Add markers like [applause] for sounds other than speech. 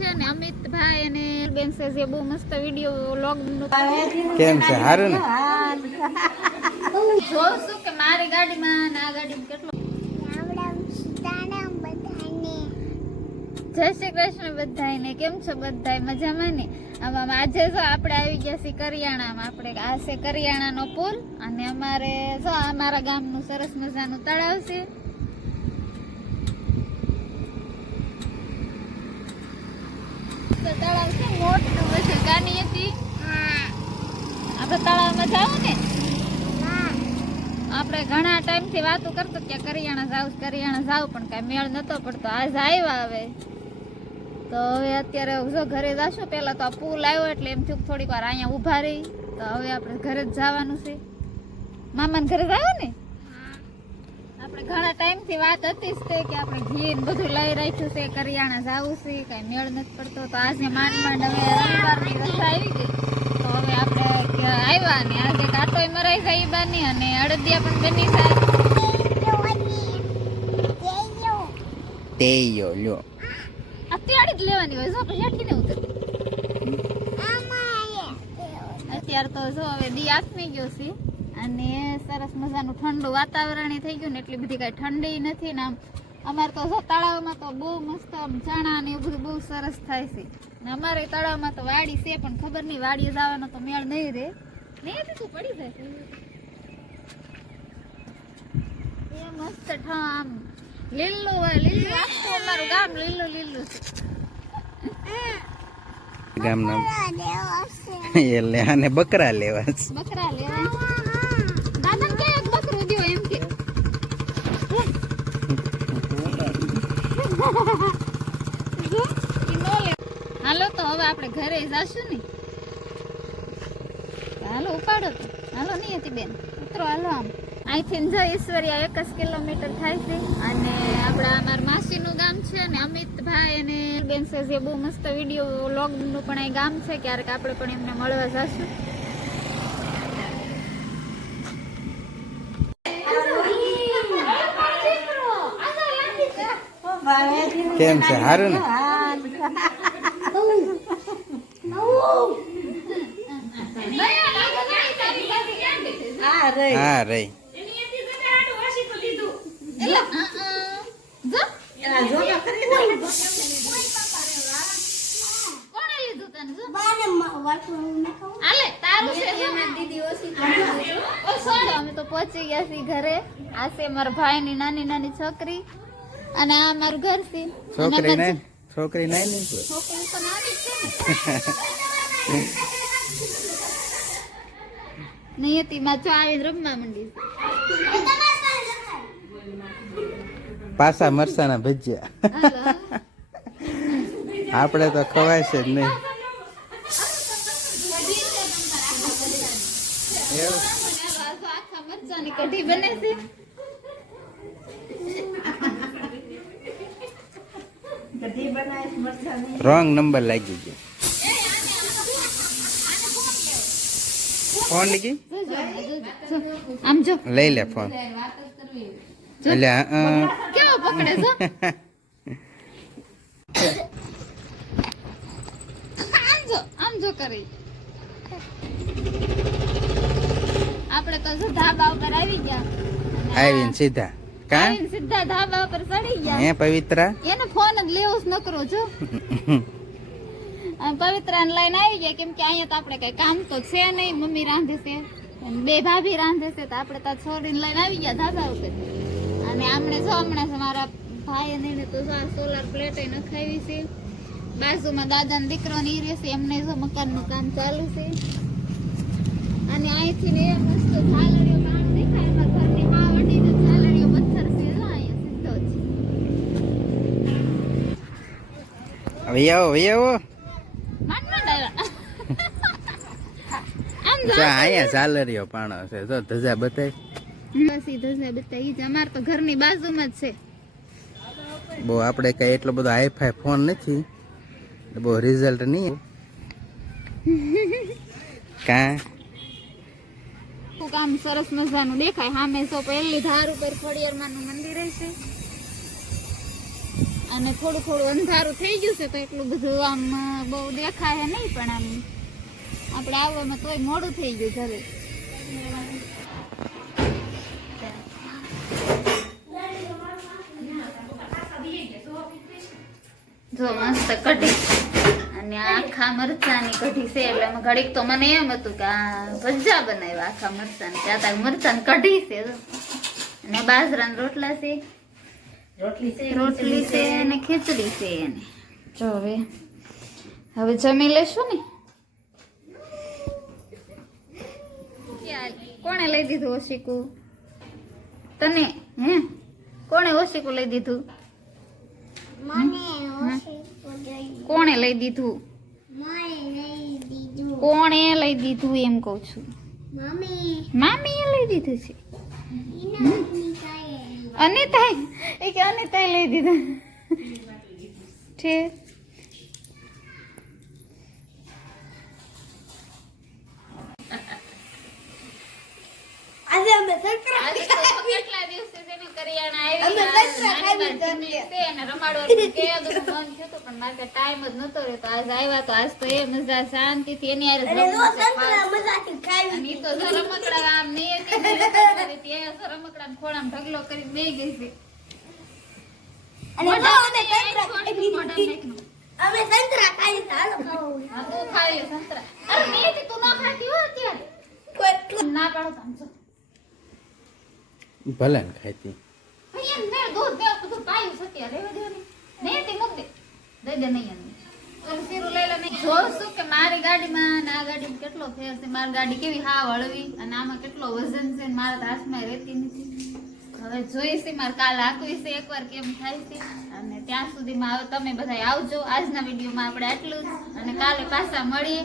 છે ને અમિતભાઈ અને બેન છે જે બહુ મસ્ત વીડિયો લોગ કેમ છે? સારું ને? જોશું કે મારી ગાડીમાં આ ગાડીમાં કેટલો જય શ્રી કૃષ્ણ બધાયને. કેમ છો બધા મજામાં ને? આમાં આજે જો આપણે આવી ગયા છીએ કરિયાણામાં. આપણે આ છે કરિયાણાનો પુલ અને અમારે જો અમારા ગામનું સરસ મજાનું તળાવ છે. તો તળાવ છે, મોટું પછી ગાની હતી. આપણે તળાવમાં જાવ ને? આપણે ઘણા ટાઈમથી વાતો કરતો કે કરિયાણા જાવ કરિયાણા જાવ, પણ કાંઈ મેળ નતો પડતો. આજ આવ્યા હવે. તો હવે અત્યારે જો ઘરે જાશું, પહેલાં તો આ પુલ આવ્યો એટલે એમ થયું થોડી વાર અહીંયા ઊભા રહી. તો હવે આપણે ઘરે જ જવાનું છે. મામાને ઘરે જાવ ને? આપણે ઘણા ટાઈમથી વાત હતી જ તે કે આપણે ઘી ને બધું લઈ રાખ્યું છે કરિયાણા જાવું છે કાંઈ મેળ નથી પડતો. તો આજે માંડ માંડ હવે રવિવારની રજા આવી ગઈ. તો હવે આપણે આવ્યા ને આજે કાંટોય મરાઈ જાય ઈ બાની અને અડદિયા પણ બની જાય. તે યો લ્યો. અત્યારે જ લેવાની હોય જો પછી હેઠી ને ઉતરતી અત્યારે તો જો હવે દી આથમી ગયો છે. અને સરસ મજાનું ઠંડુ વાતાવરણ થઈ ગયું ને એટલી બધી કાંઈ ઠંડી નથી ને આમ અમારે તો તળાવમાં તો બહુ મસ્ત આમ ચણા ને એવું બધું બહુ સરસ થાય છે. ને અમારે તળાવમાં તો વાડી છે પણ ખબર નહીં વાડીએ જવાનો તો મેળ નહીં રે નહીં તું પડી જાય. એ મસ્ત ઠ આમ લીલું લીલું આખું અમારું ગામ લીલું લીલું છે. ગામના [laughs] લેવા ને બકરા લેવા બકરા લેવા દાદા કે એક બકરું દ્યો એમ કે ઈ નો લે. [laughs] હાલો તો હવે આપણે ઘરે જાશું ને. હાલો, ઉપાડો તો. હાલો નહીં હતી બેન. ઉતરો, હાલો આમ. અહીંથી જો ઈશ્વરિયા એક જ કિલોમીટર થાય છે અને આપણા અમારા માસીનું ગામ છે અને અમિતભાઈ અને બેન છે જે બહુ મસ્ત વીડિયો લોગનું પણ અહીં ગામ છે. ક્યારેક આપણે પણ એમને મળવા જશું. કેમ છે? સારું ને? હા અમે તો પહોંચી ગયા છીએ ઘરે. આ છે મારા ભાઈની નાની નાની છોકરી. અને આ મારું ઘર છે. છોકરી અમારી છોકરી નહીં ને છોકરી તો નાની જ છે ને. [laughs] નહીં હતી માં જો આવીને રમવા માંડી પાસા મરસાના ભજીયા. આપણે તો ખવાય છે જ નહીં. આખા મરચાંની કઢી બને છે. રોંગ નંબર લાગી ગયો. ફોન લીધી. આમ જો. લઈ લે ફોન એટલે કેવો પકડે છો? આમ જો આમ જો કરી. આપણે તો જો ધાબા ઉપર આવી ગયા. આવીને સીધા. કા? સીધા ધાબા પર ચડી ગયા. હે પવિત્રા? એને ફોન જ લેવો જ ન કરો જો. [laughs] પવિત્રા ને લઈને આવી ગયા કેમ કે અહીંયા તો આપણે કઈ કામ તો છે નહીં મમ્મી રાંધે છે. બે ભાભી રાંધે છે તો આપણે તો છોડીને લઈને આવી ગયા ધાબા ઉપર. અને આમણે જો હમણાં મારા ભાઈ ને એને તો જો આ સોલાર પ્લેટ નખાવી છે. બાજુમાં દાદા ને દીકરો ની રહેશે એમને જો મકાનનું કામ ચાલુ છે. અને અહીંથી ને એ મસ્ત ઝાલરીઓ જ આવો ભાઈ આવો અહીંયા પાણો છે. જો ધજા બસ ધજા બતાવી તો ઘરની બાજુમાં જ છે. બહુ આપણે કઈ એટલો બધો હાઈફાઈ ફોન નથી. બહુ રિઝલ્ટ નહીં. કા? કામ સરસ મજાનું દેખાય. સામે તો પહેલી ધાર ઉપર ખોડિયારમાંનું મંદિર છે અને થોડું થોડું અંધારું થઈ ગયું છે તો એટલું બધું આમ બહુ દેખાય નહીં, પણ આમ આપણે આવવામાં તોય મોડું થઈ ગયું ઘરે જો, મસ્ત કઢી. અને આખા મરચાની કઢી છે, એટલે ઘડીક તો મને એમ હતું કે આ ભજીયા બનાવ્યા આખા મરચાની. ત્યાં મરચાની કઢી છે અને બાજરાના રોટલા છે. રોટલી છે રોટલી અને ખીચડી છે એને જો હવે હવે જમી લેશું ને? કોણે લઈ દીધું ઓશીકું? તને હે? કોણે ઓશીકું લઈ દીધું? કોણે લઈ દીધું? કોણે લઈ દીધું એમ કહું છું. મામીએ લઈ દીધું છે. અનિતાએ એ કે અનિતાએ લઈ દીધા. છે આજે અમે સંતરા કેટલા દિવસે તેની કરિયાણા આવી અમે રમાડવાનું કે મન થયું પણ મારે ટાઈમ જ નતો રહેતો આજ આવ્યા તો આજ તો એ મજા શાંતિથી એની આરે. મજાથી ખાવી તો રમકડા આમ નહીં હતી રમકડા ખોળામ ઢગલો કરીને બે ગઈ છે અમે સંતરા ખાઈ હાલો ખાવું હા, તું ખાઈ સંતરા. અરે મેં તું ના ખાતી હો અત્યારે. કોઈ ના પાડો જો. ભલે ને ખાતી મારી ગાડીમાં ને કેટલો ફેર છે મારી ગાડી કેવી હાવ હળવી અને આમાં કેટલો વજન છે મારા હાથમાં રહેતી નથી. હવે જોઈશી મારે કાલ આખું છે એકવાર કેમ થાય છે. અને ત્યાં સુધીમાં હવે તમે બધા આવજો. આજના વિડીયોમાં આપણે આટલું જ. અને કાલે પાછા મળીએ.